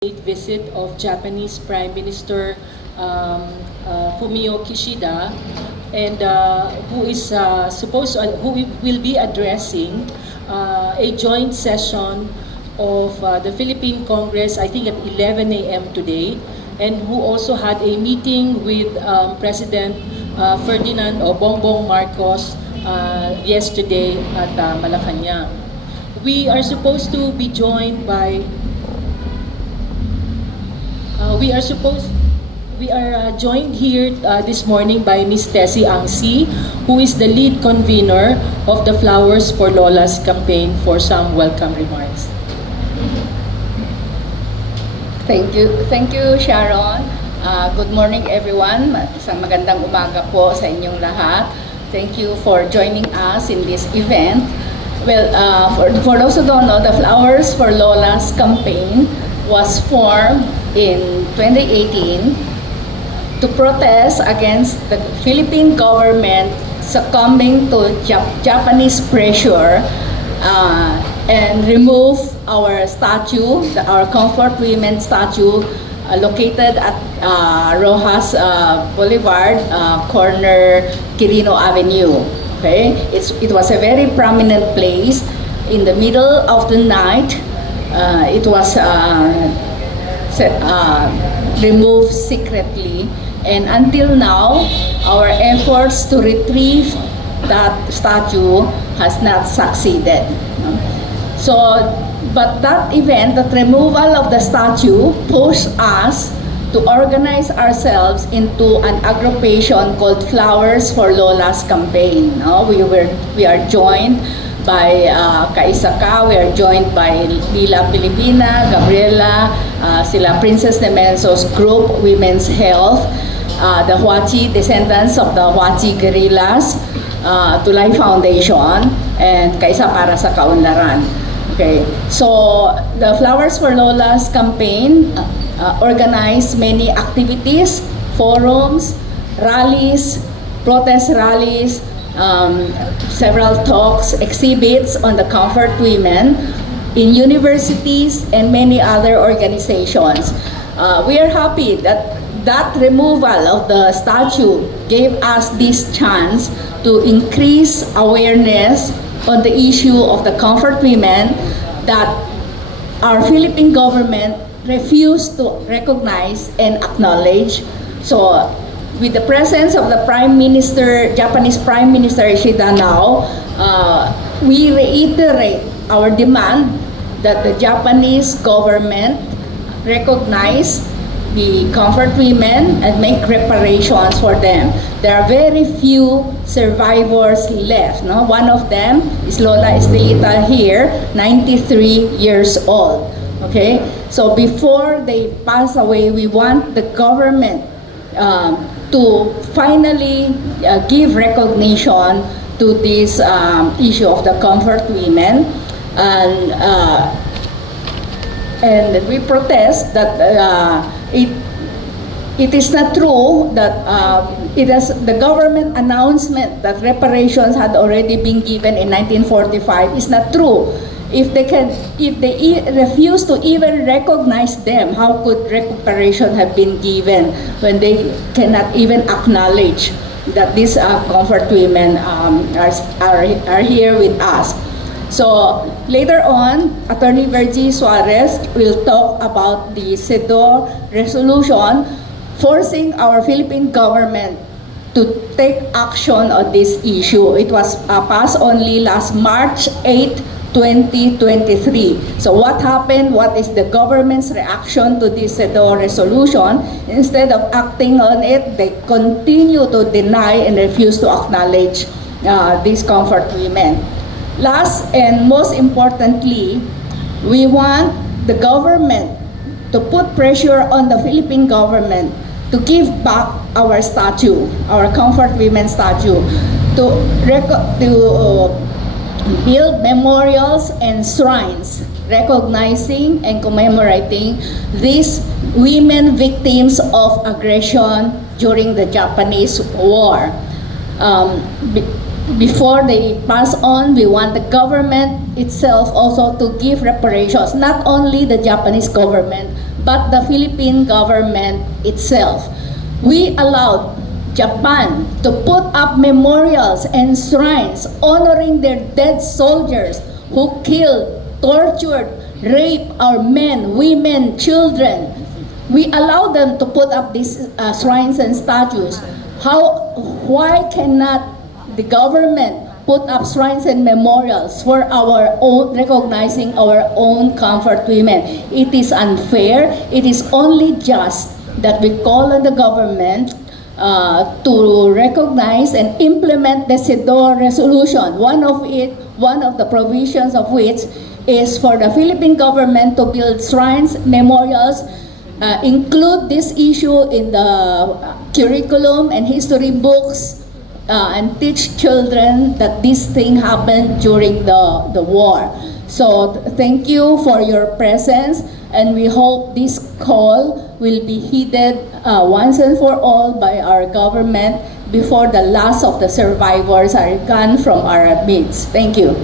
visit of Japanese Prime Minister Fumio Kishida, and who is who will be addressing a joint session of the Philippine Congress, I think at 11 a.m. today, and who also had a meeting with President Ferdinand o Bongbong Marcos yesterday at Malacanang. We are supposed to be joined by we are joined here this morning by Ms. Tessie Angsi, who is the lead convener of the Flowers for Lolas campaign, for some welcome remarks. Thank you, Sharon. Good morning, everyone. Isang magandang umaga po sa inyong lahat. Thank you for joining us in this event. Well, for those who don't know, the Flowers for Lolas campaign was formed in 2018 to protest against the Philippine government succumbing to Japanese pressure and remove our statue, our Comfort Women statue located at Roxas Boulevard, corner Quirino Avenue. Okay, it was a very prominent place. In the middle of the night, it was removed secretly, and until now, our efforts to retrieve that statue has not succeeded. So, but that event, that removal of the statue, pushed us to organize ourselves into an aggregation called Flowers for Lolas campaign. We are joined by Kaisaka, we are joined by Lila Filipina, Gabriela, sila Princess Nemenso's group, Women's Health, the Huachi, descendants of the Huachi guerrillas, Tulay Foundation, and Kaisa para sa Kaunlaran. Okay, so the Flowers for Lolas campaign organized many activities, forums, rallies, protest rallies, several talks, exhibits on the comfort women in universities and many other organizations. We are happy that that removal of the statue gave us this chance to increase awareness on the issue of the comfort women that our Philippine government refused to recognize and acknowledge. So, with the presence of the Prime Minister, Japanese Prime Minister Ishida now, we reiterate our demand that the Japanese government recognize the comfort women and make reparations for them. There are very few survivors left. No? One of them is Lola Estelita here, 93 years old. Okay, so before they pass away, we want the government to finally give recognition to this issue of the comfort women, and we protest that it is not true that the government announcement that reparations had already been given in 1945 is not true. If they refuse to even recognize them, how could reparation have been given when they cannot even acknowledge that these comfort women are here with us? So later on, Attorney Virgie Suarez will talk about the CEDAW resolution forcing our Philippine government to take action on this issue. It was passed only last March 8, 2023. So what happened? What is the government's reaction to this CEDAW resolution? Instead of acting on it, they continue to deny and refuse to acknowledge these comfort women. Last and most importantly, we want the government to put pressure on the Philippine government to give back our statue, our comfort women statue, to build memorials and shrines recognizing and commemorating these women victims of aggression during the Japanese War. Before they pass on, we want the government itself also to give reparations, not only the Japanese government, but the Philippine government itself. We allowed Japan to put up memorials and shrines honoring their dead soldiers who killed, tortured, raped our men, women, children. We allowed them to put up these shrines and statues. Why cannot the government put up shrines and memorials for our own, recognizing our own comfort women? It is unfair. It is only just that we call on the government to recognize and implement the CEDAW resolution. One of the provisions of which is for the Philippine government to build shrines, memorials, include this issue in the curriculum and history books, and teach children that this thing happened during the war. So thank you for your presence, and we hope this call will be heeded once and for all by our government before the last of the survivors are gone from our midst. Thank you.